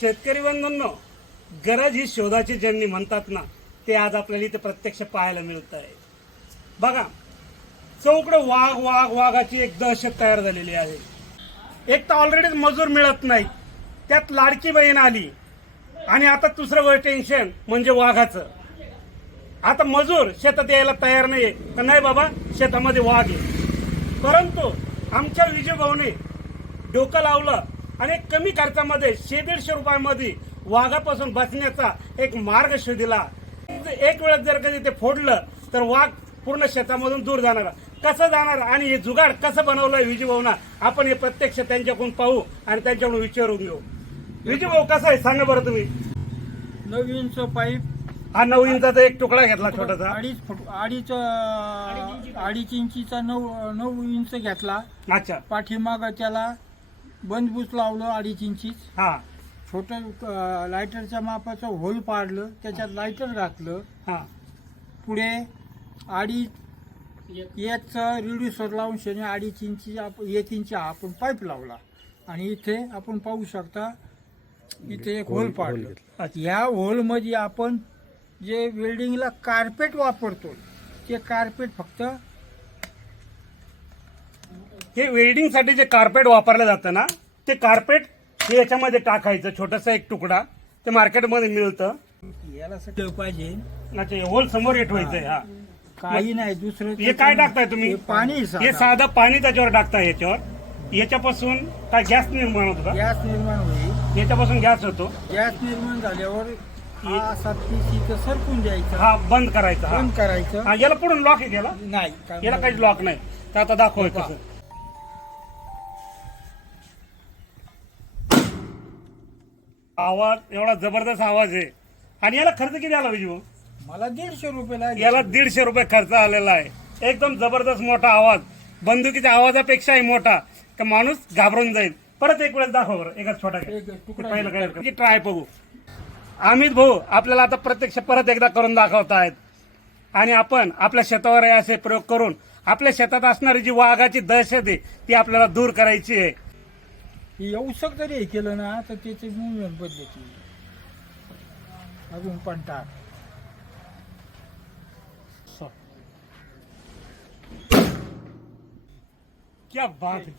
शेतकरी बंधूंनो गरज ही शोधाची ज्यांनी म्हणतात ना ते आज आपल्याला इथे प्रत्यक्ष पाहायला मिळत आहे बघा चौकडे वाघ वाघ वाघाची एक दहशत तयार झालेली आहे. एक तर ऑलरेडीच मजूर मिळत नाही त्यात लाडकी बहीण आली. आणि आता दुसरं वय टेन्शन म्हणजे वाघाचं. आता मजूर शेतात यायला तयार नाहीये. तर नाही बाबा शेतामध्ये वाघ आहे. परंतु आमच्या विजय भाऊने डोकं लावलं. आणि कमी खर्चामध्ये शे दीडशे रुपयामध्ये वाघापासून बचण्याचा एक मार्ग शोधिला. एक वेळेस जर कधी ते फोडलं तर वाघ पूर्ण शेतामधून दूर जाणार. कसं जाणार आणि हे जुगाड कसं बनवलंय विजय भाऊना आपण हे प्रत्यक्ष त्यांच्याकडून पाहू आणि त्यांच्याकडून विचारून घेऊ. विजय भाऊ कसं आहे? सांगा बरं तुम्ही. नऊ इंच पाईप. हा नऊ इंचाचा एक तुकडा घेतला छोटासा. अडीच फुट अडीच अं, अडीच इंचीचा नऊ नऊ इंच घेतला. अच्छा. पाठीमाग त्याला बंदबूस लावलं अडीच इंचीच. हा. छोटं लायटरच्या मापाचं होल पाडलं त्याच्यात लायटर घातलं. हा. पुढे अडीच एकचं रिड्युसर लावून शनी अडीच इंची आप- एक इंची आपण पाईप लावला. आणि इथे आपण पाहू शकता इथे एक होल पाडलं. ह्या होलमध्ये आपण जे वेल्डिंगला कार्पेट वापरतो ते कार्पेट फक्त हे वेल्डिंगसाठी जे कार्पेट वापरलं जातं ना ते कार्पेट हे याच्यामध्ये टाकायचं छोटासा एक तुकडा. ते मार्केटमध्ये मिळतं. याला सगळं पाहिजे. अच्छा होल समोर व्हायचंय हा. काही नाही दुसरं हे काय टाकताय तुम्ही? पाणी हे साधं. पाणी त्याच्यावर टाकताय याच्यावर. याच्यापासून काय गॅस निर्माण होतो का? गॅस निर्माण होईल. याच्यापासून गॅस होतो. गॅस निर्माण झाल्यावर हा असा पीस इथं सरकून द्यायचा. हा बंद करायचा हा. बंद करायचं. हा याला पुढून लॉक आहे याला? नाही याला काहीच लॉक नाही. तर आता दाखव आवाज एवढा जबरदस्त आवाज आहे. आणि याला खर्च किती आला विजू? मला दीडशे रुपये याला दीडशे रुपये खर्च आलेला आहे. एकदम जबरदस्त मोठा आवाज. बंदुकीच्या आवाजापेक्षाही मोठा. तर माणूस घाबरून जाईल. परत एक वेळेस दाखव बरं एका छोटा पहिलं काय ट्राय बघू. अमित भाऊ आपल्याला आता प्रत्यक्ष परत एकदा करून दाखवत आहेत आणि आपण आपल्या शेतावर असे प्रयोग करून आपल्या शेतात असणारी जी वाघाची दहशत आहे ती आपल्याला दूर करायची आहे. हे औषध जरी हे केलं ना तर त्याची मुवमेंट बदलते अजून पण टाक क्या बात है.